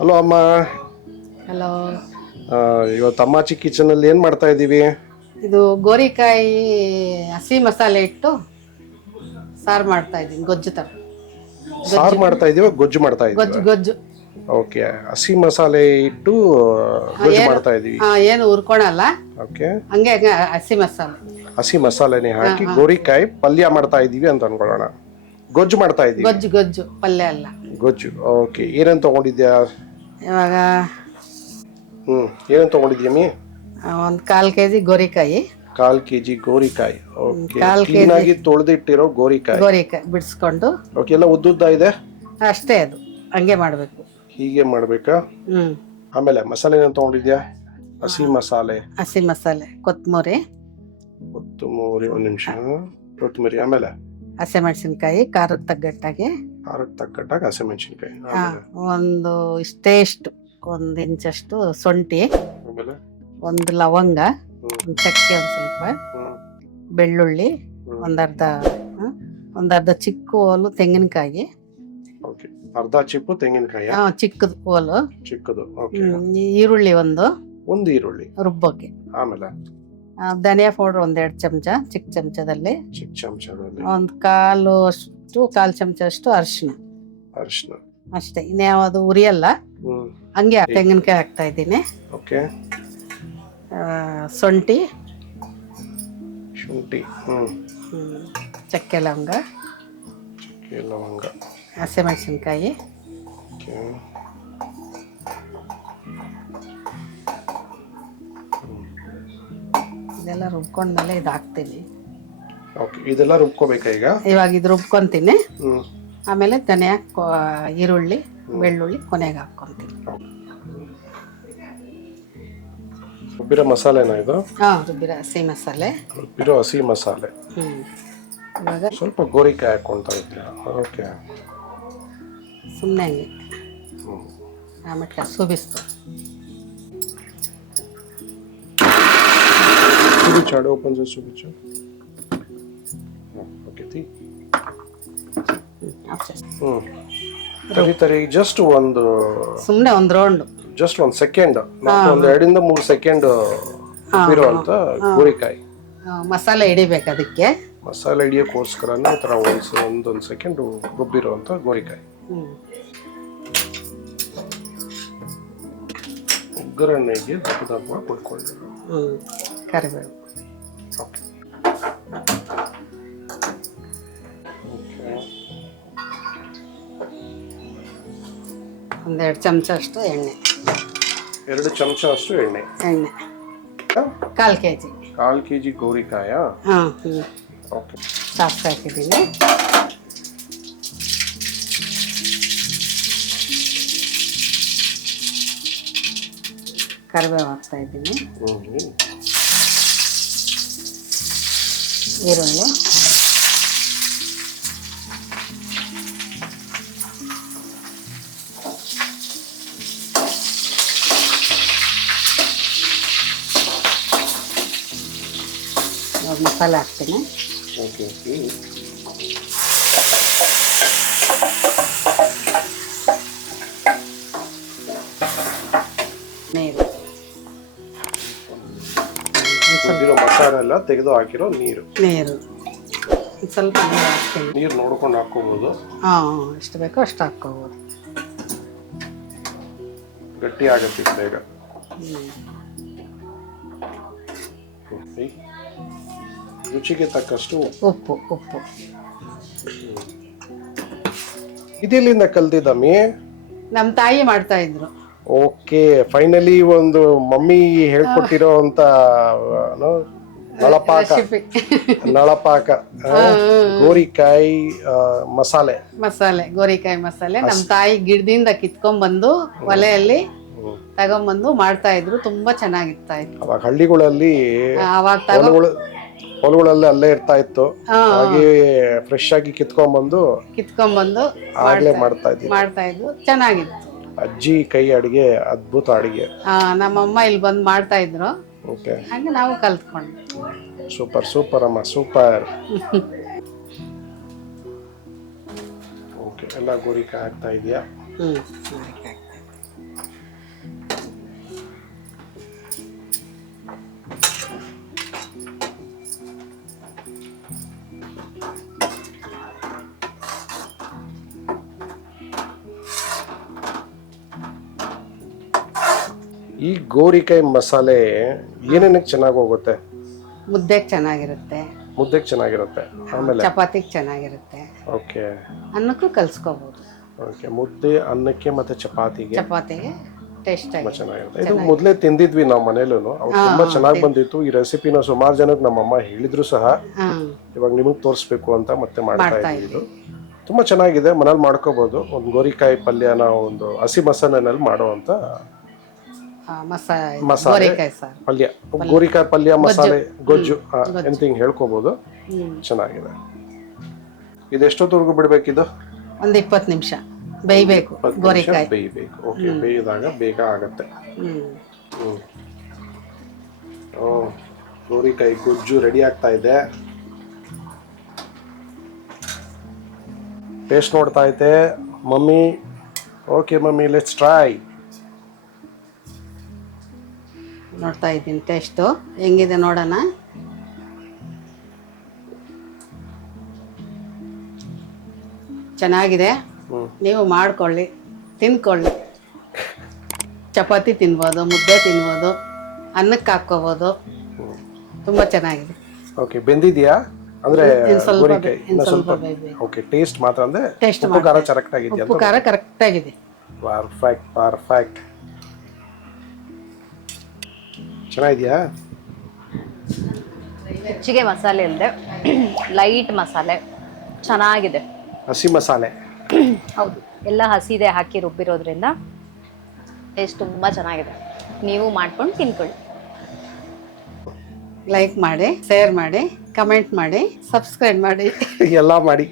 Hello ಅಮ್ಮ. Hello. ಇವತ್ತು ಅಮ್ಮಾಚಿ ಕಿಚನಲ್ಲಿ ಏನು ಮಾಡ್ತಾ ಇದ್ದೀವಿ? ಇದು ಗೋರಿಕಾಯಿ ಹಸಿ ಮಸಾಲೆ ಇಟ್ಟು ಸಾರು ಮಾಡ್ತಾ ಇದ್ದೀನಿ. ಗೊಜ್ಜು ಥರ. ಸಾರು ಮಾಡ್ತಾ ಇದ್ದೀವಿ, ಗೊಜ್ಜು ಮಾಡ್ತಾ ಇದ್ದೀವಿ. ಗೊಜ್ಜು ಗೊಜ್ಜು. ಓಕೆ, ಹಸಿ ಮಸಾಲೆ ಇಟ್ಟು ಗೊಜ್ಜು ಮಾಡ್ತಾ ಇದ್ದೀವಿ. ಏನು ಹುರ್ಕೊಳಲ್ಲ. ಓಕೆ, ಹಂಗೆ ಹಸಿ ಮಸಾಲೆ. ಹಸಿ ಮಸಾಲೆನೇ ಹಾಕಿ ಗೋರಿಕಾಯಿ ಪಲ್ಯ ಮಾಡ್ತಾ ಇದ್ದೀವಿ ಅಂತ ಅನ್ಕೊಳ್ಳೋಣ. ಗೊಜ್ಜು ಮಾಡ್ತಾ ಇದ್ದೀವಿ. ಗೊಜ್ಜು ಗೊಜ್ಜು, ಪಲ್ಯ ಅಲ್ಲ. ಗೊಜ್ಜು. ಓಕೆ, ಏನೇನು ತಗೊಂಡಿದ್ಯಾ? ಇವಾಗ ಏನೇನು ತಗೊಂಡಿದ್ಯಮ್ಮಿ? ಒಂದು 1/4 kg ಗೋರಿಕಾಯಿ. 1/4 kg ಗೋರಿಕಾಯಿ. ಓಕೆ, 1/4 ಕ್ಲೀನ್ ಆಗಿ ತೊಳೆದಿಟ್ಟಿರೋ ಗೋರಿಕಾಯಿ. ಗೋರಿಕಾಯಿ ಬಿಡಿಸ್ಕೊಂಡು. ಓಕೆ, ಎಲ್ಲ ಉದ್ದುದ್ದ ಇದೆ? ಅಷ್ಟೇ, ಅದು ಹಂಗೆ ಮಾಡಬೇಕು. ಹೀಗೆ ಮಾಡಬೇಕಾ? ಆಮೇಲೆ ಮಸಾಲೆ ಏನು ತಗೊಂಡಿದ್ಯಾ? ಹಸಿ ಮಸಾಲೆ. ಹಸಿ ಮಸಾಲೆ, ಕೊತ್ತಂಬರಿ. ಒಂದು ನಿಮಿಷ. ಕೊತ್ತಂಬರಿ, ಆಮೇಲೆ ಹಸಿಮೆಣಸಿನ್ಕಾಯಿ ಖಾರಕ್ಕೆ ತಗ್ಗಟ್ಟಾಗಿ. ಖಾರಕ್ಕೆ ತಕ್ಕಟ್ಟಾಗ ಹಸಿಮೆಣಸಿನ್ಕಾಯಿ. ಒಂದು ಇಷ್ಟೇಷ್ಟು 1 ಇಂಚಷ್ಟು ಶುಂಠಿ, ಆಮೇಲೆ ಒಂದು ಲವಂಗ, ಒಂದು ಚಕ್ಕೆ, ಒಂದು ಸ್ವಲ್ಪ ಬೆಳ್ಳುಳ್ಳಿ, ಒಂದರ್ಧ ಚಿಕ್ಕ ಓಲು ತೆಂಗಿನಕಾಯಿ. ಓಕೆ, ಅರ್ಧ ಚಿಪ್ಪು ತೆಂಗಿನಕಾಯಿ. ಚಿಕ್ಕದು ಓಲು. ಚಿಕ್ಕದು. ಓಕೆ, ಈರುಳ್ಳಿ ಒಂದು ಈರುಳ್ಳಿ ರುಬ್ಬಕ್ಕೆ. ಆಮೇಲೆ ಧನಿಯಾ ಪೌಡರ್ 1-2 ಚಮಚ, ಚಿಕ್ಕ ಚಮಚದಲ್ಲಿ. ಒಂದು 1/4 ಚಮಚ ಅಷ್ಟು ಅರಿಶಿನ. ಅಷ್ಟೇ, ಇನ್ಯಾವುದು ಉರಿಯಲ್ಲ. ಹಂಗೆ ತೆಂಗಿನಕಾಯಿ ಹಾಕ್ತಾ ಇದ್ದೀನಿ. ಓಕೆ, ಶುಂಠಿ, ಚಕ್ಕೆ ಲವಂಗ, ಹಸಿಮೆಣಸಿನ್ಕಾಯಿ. ಇದೆಲ್ಲ ರುಬ್ಕೊಂಡ್ಮೇಲೆ ಇದು ಹಾಕ್ತೀನಿ. ಇದೆಲ್ಲ ರುಬ್ಕೋಬೇಕಾ ಈಗ? ಇವಾಗ ಇದು ರುಬ್ಕೊಂತೀನಿ. ಆಮೇಲೆ ಧನಿಯಾ, ಈರುಳ್ಳಿ, ಬೆಳ್ಳುಳ್ಳಿ ಕೊನೆಗೆ ಹಾಕ್ಕೊಂತೀನಿ. ರುಬ್ಬಿರೋ ಮಸಾಲೆನಾ ಇದು? ರುಬ್ಬಿರೋ ಹಸಿ ಮಸಾಲೆ. ಹಸಿ ಮಸಾಲೆ. ಇವಾಗ ಸ್ವಲ್ಪ ಗೋರಿಕಾಯಿ ಹಾಕ್ಕೊಂತ ಇದ್ದೀರಾ? ಓಕೆ, ಸುಮ್ಮನೆ ಹಂಗೆ ಆಮೇಲೆ ಸುಬಿಸ್ತು. ಚಾಡು ಓಪನ್ ಸುಬಿಚ್ಚು. ಓಕೆ, ತರಿ ಜಸ್ಟ್ ಒಂದು ಸುಮ್ಮನೆ ಒಂದು ರೌಂಡ್, ಜಸ್ಟ್ 1 ಸೆಕೆಂಡ್, ಒಂದು 2 ಇಂದ 3 ಸೆಕೆಂಡ್ ಇರುವಂತ ಗೋರಿಕಾಯಿ ಮಸಾಲೆ ಹಿಡಿಬೇಕು. ಅದಕ್ಕೆ ಮಸಾಲೆ ಹಿಡಿಯೋಕ್ಕೋಸ್ಕರನೇ ಈ ಥರ ಒಂದೊಂದು ಸೆಕೆಂಡ್ ರುಬ್ಬಿರುವಂತ ಗೋರಿಕಾಯಿ. ಒಗ್ಗರಣೆಗೆ ದಪ್ಪ ಕೊಡ್ಕೊಳ್ಳಿ. ಕರಿಬೇವು. ಒಂದು 2 ಚಮಚ ಅಷ್ಟು ಎಣ್ಣೆ. 2 ಚಮಚ ಅಷ್ಟು ಎಣ್ಣೆ. 1/4 kg. 1/4 kg ಗೋರಿಕಾಯ. ಓಕೆ, ಸಾಫ್ಟ್ ಹಾಕಿದ್ದೀನಿ. ಕರಿಬೇವು ಹಾಕ್ತಾ ಇದ್ದೀನಿ. ಈರುಳ್ಳಿ, ಮಸಾಲೆ ಹಾಕ್ತೀನಿ. ನೀರು, ಮಸಾಲೆ ಎಲ್ಲ ತೆಗೆದು ಹಾಕಿರೋ ನೀರು. ಸ್ವಲ್ಪ ನೀರು ಹಾಕ್ತೀನಿ. ನೀರು ನೋಡ್ಕೊಂಡು ಹಾಕೋಬಹುದು. ಎಷ್ಟು ಬೇಕೋ ಅಷ್ಟು ಹಾಕೋಬಹುದು. ಗಟ್ಟಿ ಆಗುತ್ತೆ ಬೇಗ. ರುಚಿಗೆ ತಕ್ಕಷ್ಟು ಉಪ್ಪು. ಇದೆಲ್ಲಿಂದ ಕಲ್ತಿದ್ದಮ್ಮಿ? ನಮ್ಮ ತಾಯಿ ಮಾಡ್ತಾ ಇದ್ರು. ಓಕೆ, ಫೈನಲಿ ಒಂದು ಮಮ್ಮಿ ಹೇಳ್ಕೊಟ್ಟಿರೋ ಅಂತ ನಳಪಾಕ ಗೋರಿಕಾಯಿ ಮಸಾಲೆ. ಗೋರಿಕಾಯಿ ಮಸಾಲೆ ನಮ್ಮ ತಾಯಿ ಗಿಡದಿಂದ ಕಿತ್ಕೊಂಡ್ಬಂದು ಒಲೆಯಲ್ಲಿ ತಗೊಂಡ್ಬಂದು ಮಾಡ್ತಾ ಇದ್ರು. ತುಂಬಾ ಚೆನ್ನಾಗಿರ್ತಾ ಇತ್ತು. ಅವಾಗ ಹಳ್ಳಿಗಳಲ್ಲಿ ಹೊಲಗಳಲ್ಲಿ ಅಲ್ಲೇ ಇರ್ತಾ ಇತ್ತು. ಹಾಗೆ ಫ್ರೆಶ್ ಆಗಿ ಕಿತ್ಕೊಂಡ್ಬಂದು ಆಗ್ಲೇ ಮಾಡ್ತಾ ಇದ್ರು. ಚೆನ್ನಾಗಿತ್ತು. ಅಜ್ಜಿ ಕೈ ಅಡಿಗೆ ಅದ್ಭುತ ಅಡಿಗೆ. ನಮ್ಮಮ್ಮ ಇಲ್ಲಿ ಬಂದು ಮಾಡ್ತಾ ಇದ್ರು. ಹಾಗೆ ನಾವು ಕಲ್ತ್ಕೊಂಡ್ವಿ. ಸೂಪರ್ ಅಮ್ಮ, ಸೂಪರ್. ಓಕೆ, ಎಲ್ಲ ಗೋರಿಕಾಯಿ ಹಾಕ್ತಾ ಇದೆಯಾ? ಈ ಗೋರಿಕಾಯಿ ಮಸಾಲೆ ಏನೇನಕ್ಕೆ ಚೆನ್ನಾಗಿ ಹೋಗುತ್ತೆ? ಮುದ್ದೆಗೆ ಚೆನ್ನಾಗಿರುತ್ತೆ, ಮುದ್ದೆಗೆ ಚೆನ್ನಾಗಿರುತ್ತೆ, ಆಮೇಲೆ ಚಪಾತಿಗೆ ಚೆನ್ನಾಗಿರುತ್ತೆ, ಓಕೆ ಅನ್ನಕ್ಕೂ ಕಲ್ಸ್ಕೋಬಹುದು. ಓಕೆ, ಮುದ್ದೆ ಅನ್ನಕ್ಕೆ ಮತ್ತೆ ಚಪಾತಿಗೆ ಚಪಾತಿಗೆ ಟೇಸ್ಟ್ ಆಗಿ ಚೆನ್ನಾಗಿರುತ್ತೆ. ಇದು ಮೊದಲೇ ತಿಂದಿದ್ವಿ ನಾವು ಮನೇಲೂ, ಅವಾಗ ತುಂಬಾ ಚೆನ್ನಾಗಿ ಬಂದಿತ್ತು. ಈ ರೆಸಿಪಿನ ಸುಮಾರು ಜನಕ್ಕೆ ನಮ್ಮಮ್ಮ ಹೇಳಿದ್ರು ಸಹ. ಇವಾಗ ನಿಮಗೆ ತೋರಿಸ್ಬೇಕು ಅಂತ ಮತ್ತೆ ಮಾಡ್ತಾ ಇದ್ದೀವಿ. ಇದು ತುಂಬಾ ಚೆನ್ನಾಗಿದೆ, ಮನೇಲಿ ಮಾಡ್ಕೋಬಹುದು. ಒಂದು ಗೋರಿಕಾಯಿ ಪಲ್ಯನ ಒಂದು ಹಸಿ ಮಸಾಲೆನಲ್ಲಿ ಮಾಡುವಂತ ಮಸಾಲೆ ಪಲ್ಯ, ಗೋರಿಕಾಯಿ ಪಲ್ಯ ಮಸಾಲೆ ಗೊಜ್ಜು ಎಂತ ಹಿಂಗ್ ಹೇಳ್ಕೋಬಹುದು. ಚೆನ್ನಾಗಿದೆ. ಇದು ಎಷ್ಟೊತ್ತವರೆಗೂ ಬಿಡ್ಬೇಕಿದು? ಒಂದು 20 ನಿಮಿಷ ಬೇಯಬೇಕು. ಗೋರಿಕಾಯಿ ಬೇಯಬೇಕು. ಓಕೆ, ಬೇಯಿದಾಗ ಬೇಗ ಆಗತ್ತೆ. ಗೋರಿಕಾಯಿ ಗೊಜ್ಜು ರೆಡಿ ಆಗ್ತಾ ಇದೆ. ಟೇಸ್ಟ್ ನೋಡ್ತಾ ಐತೆ mummy. Okay mummy, let's try. ನೋಡ್ತಾ ಇದ್ದೀನಿ ಟೇಸ್ಟು ಹೆಂಗಿದೆ ನೋಡೋಣ. ಚೆನ್ನಾಗಿದೆ, ನೀವು ಮಾಡ್ಕೊಳ್ಳಿ, ತಿನ್ಕೊಳ್ಳಿ. ಚಪಾತಿ ತಿನ್ಬೋದು, ಮುದ್ದೆ ತಿನ್ಬೋದು, ಅನ್ನಕ್ಕೆ ಹಾಕ್ಕೋಬೋದು. ತುಂಬ ಚೆನ್ನಾಗಿದೆ. ಓಕೆ, ಬೆಂದಿದೆಯಾ ಅಂದ್ರೆ ಸ್ವಲ್ಪ ಓಕೆ, ಟೇಸ್ಟ್ ಮಾತ್ರ ಅಂದ್ರೆ ಟೇಸ್ಟ್ ಉಪ್ಪು ಖಾರ ಕರೆಕ್ಟ್ ಆಗಿದೆಯಾ? ಉಪ್ಪು ಖಾರ ಕರೆಕ್ಟ್ ಆಗಿದೆ. Perfect perfect. ಚೆನ್ನಾಗಿದೆಯಾ? ಹೆಚ್ಚಿಗೆ ಮಸಾಲೆ ಇಲ್ಲದೆ ಲೈಟ್ ಮಸಾಲೆ ಚೆನ್ನಾಗಿದೆ. ಹಸಿ ಮಸಾಲೆ ಹೌದು, ಎಲ್ಲ ಹಸಿದೆ ಹಾಕಿ ರುಬ್ಬಿರೋದ್ರಿಂದ ಟೇಸ್ಟ್ ತುಂಬ ಚೆನ್ನಾಗಿದೆ. ನೀವು ಮಾಡ್ಕೊಂಡು ತಿನ್ಕೊಳ್ಳಿ. ಲೈಕ್ ಮಾಡಿ, ಶೇರ್ ಮಾಡಿ, ಕಮೆಂಟ್ ಮಾಡಿ, ಸಬ್ಸ್ಕ್ರೈಬ್ ಮಾಡಿ, ಎಲ್ಲ ಮಾಡಿ.